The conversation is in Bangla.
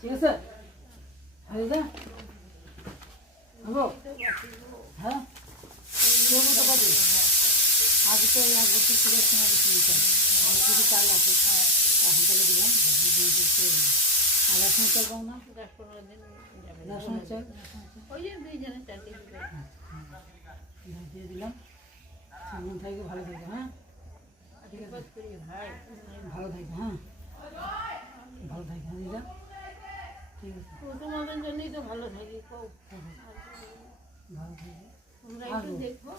ঠিক আছে হয়ে যা হব হ্যাঁ দেবো তো কবে আগে তো এক বছর ছিল সময় বেশি নিতে আর কিছু চাল আছে এখন তাহলে দিলাম আর রসুন চাল পাও না রসুন চাল দিয়ে দিলাম সামনে থাকবে ভালো থাকবে হ্যাঁ ভালো থাকবে হ্যাঁ ভালো থাকবে হ্যাঁ দিদা ঠিক আছে ও তোমাদের জন্যই তো ভালো থাকি থাকবে তোমরা একটু দেখো।